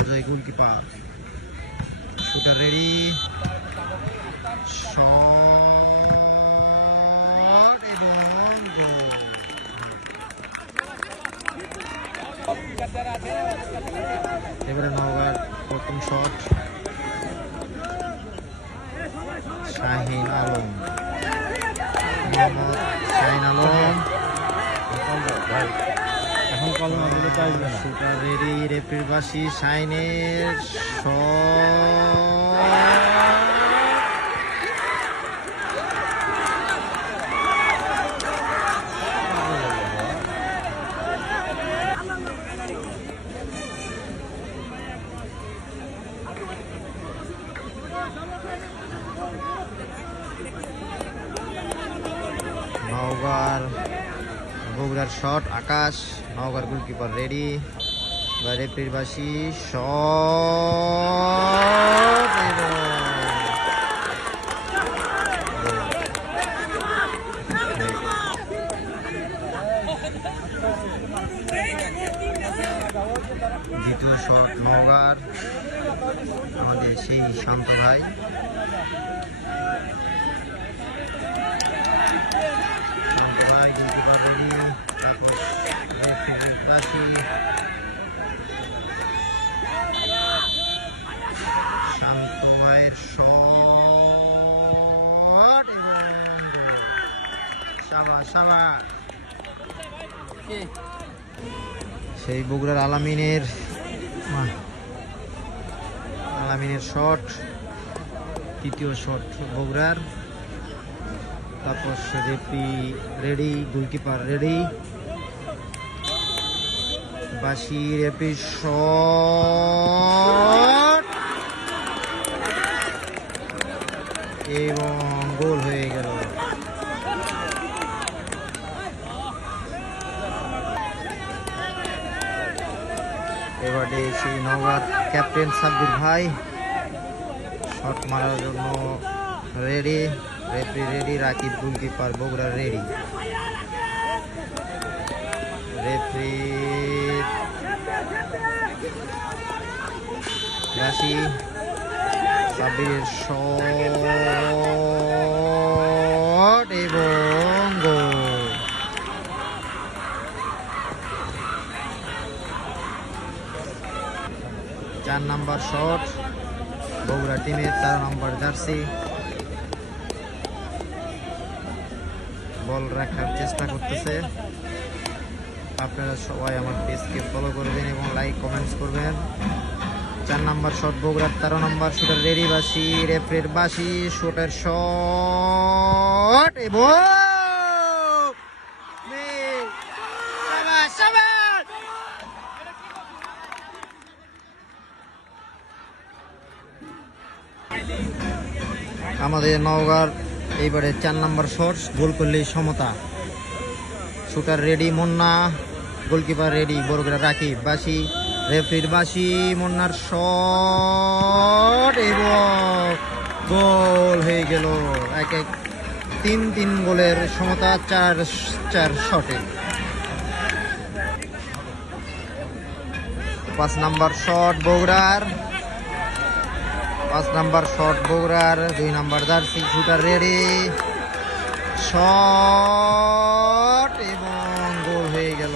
Ajay goalkeeper, shooter ready, shot এবং গোল। এবারে নওগাঁর প্রথম শট, শাহিন আলম, মোহাম্মদ শাহিন আলম এখন কলমা দিলে তো আসবে না। শুটার রেডি, রেফারির বাঁশি, শাহিনের শট নওগাঁর বগুড়ার শট, আকাশ, নওগাঁর গোলকিপার রেডি, রেফারির বাঁশি, শট এবং দ্বিতীয় শট নওগাঁর, আমাদের সেই শান্ত ভাই, গোলকিপার রেডি, তারপর রেফারির বাঁশি, শান্ত ভাইয়ের শট এবং শাবাশ শাবাশ। সেই বগুড়ার আলামিনের শট, তৃতীয় শট বগুড়ার, তারপর রেফারি রেডি, গোলকিপার রেডি, বাঁশি, রেফারির শট এবং গোল হয়ে গেল। এবারে সেই নওগাঁর ক্যাপ্টেন সাব্বির ভাই শট মারার জন্য ready, referee ready, Rakib goalkeeper Bogura ready, referee বাঁশি, সাব্বিরের শট এবং গোল। চার নাম্বার শট বগুড়া টিমের 4 নম্বর জার্সি, বল রাখার চেষ্টা করতেছে। আপনারা সবাই আমার পেজকে ফলো করবেন এবং লাইক কমেন্টস করবেন। 4 নাম্বার শট বগুড়ার, 13 নম্বর শুটার রেডি, বাঁশি, রেফারির বাঁশি, শুটার শট এবং আমাদের নওগাঁর এইবারে 4 নম্বর শট, গোল করলেই সমতা। Shooter ready Munna, goalkeeper ready Bogura Rakib, বাঁশি, রেফারির বাঁশি, মুন্নার শট এবং গোল হয়ে গেল। 3 গোলের সমতা 4 শটে। 5 নম্বর শট বগুড়ার, 5 নম্বর শট বগুড়ার, 2 নম্বর জার্সি, শুটার রেডি, শট এবং গোল হয়ে গেল।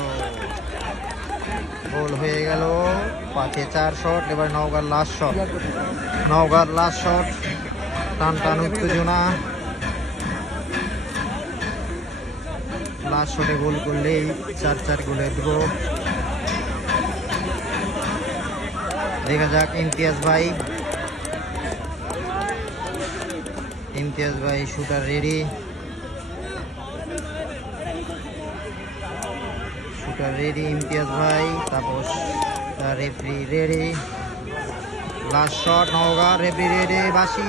5-এ 4 শট। এবার নওগাঁর লাস্ট শট, টান উত্তেজনা, লাস্ট শটে গোল করলেই 4 গোলের ড্র। দেখা যাক ইমতিয়াজ ভাই শুটার রেডি, ইমতিয়াজ ভাই, তারপর referee ready, last shot Naogaon, referee ready, বাঁশি।